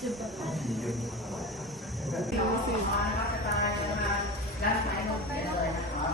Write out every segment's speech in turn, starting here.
ด้านซ้ายลงไปเลยนะคะ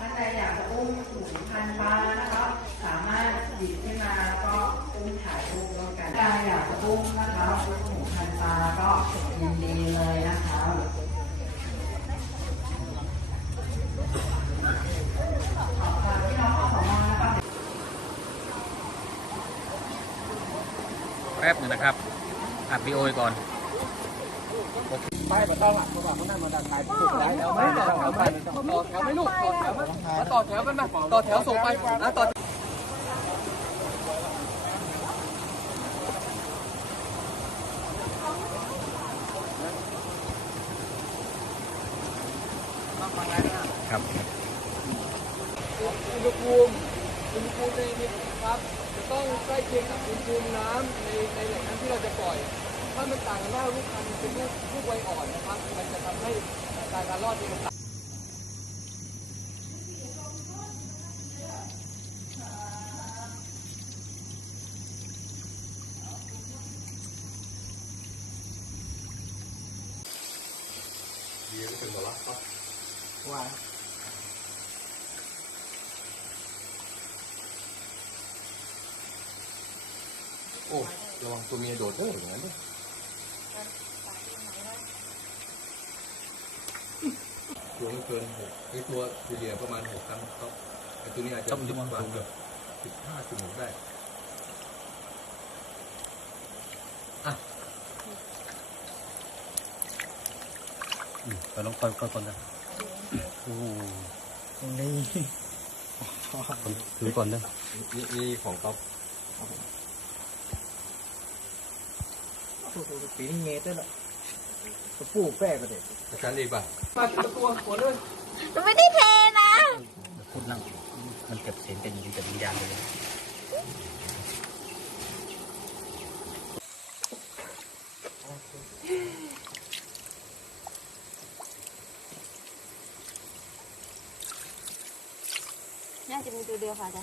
ท่านใดอยากจะอุ้มถุพันฟ้านะคะสามารถหยิบขึ้นมาก็อุ้มถ่ายรูปร่วมกันใครอยากจะอุ้มนะคะอุ้พันฟ้าก็ยินดีเลยนะคะ นะครับอัดวีโอไว้ก่อนไปมาต้องอะเพราะว่าเขานั่งมาดังไกลถูกได้แล้วไหมต่อแถวไปต่อแถวไม่ลูกต่อแถวมาต่อแถวกันมาต่อแถวส่งไปนะต่อครับอุณหภูมิอุ ณหภูมิในนี้ครับจะต้องใกล้เคียงกับอุณหภูมิน้ำในในแหล่งน้ำที่เราจะปล่อย ถ้ามันต่างกันมากลูกพันธุ์เป็นลูกลูกไวอ่อนนะครับ มันจะทำให้การการรอดเนี่ยมันต่างว่า โอ้ระวังตัวเมียโดดเด้ออย่างนั้นเนี่ยตัวไม่เกินหกไอ้ตัวเฉลี่ยประมาณหกครั้งครับไอ้ตัวนี้อาจจะต้องอยู่สิบบนกว่าสูงเกือบสิบห้าสิบหกได้อืมไปลองก่อนก่อนก่อนนะโอ้นี่คนถือก่อนนะนี่นี่ของเปีนี้เงี้ยด้ละกระปูแป้กันเด็อาจารย์เอกป่ะมาตัวหัวเลยมันไม่ได้เทนะพูดนั่งมันเก็บเสียงเป็นยิงกับวิญญาณเลยน่าจะมีตัวเดียวค่ะจ้ะ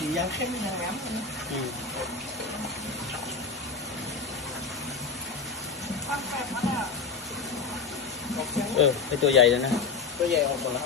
chị dân khép cái ngắm ừ. ừ cái tôi dày rồi nè tôi dày không còn lắm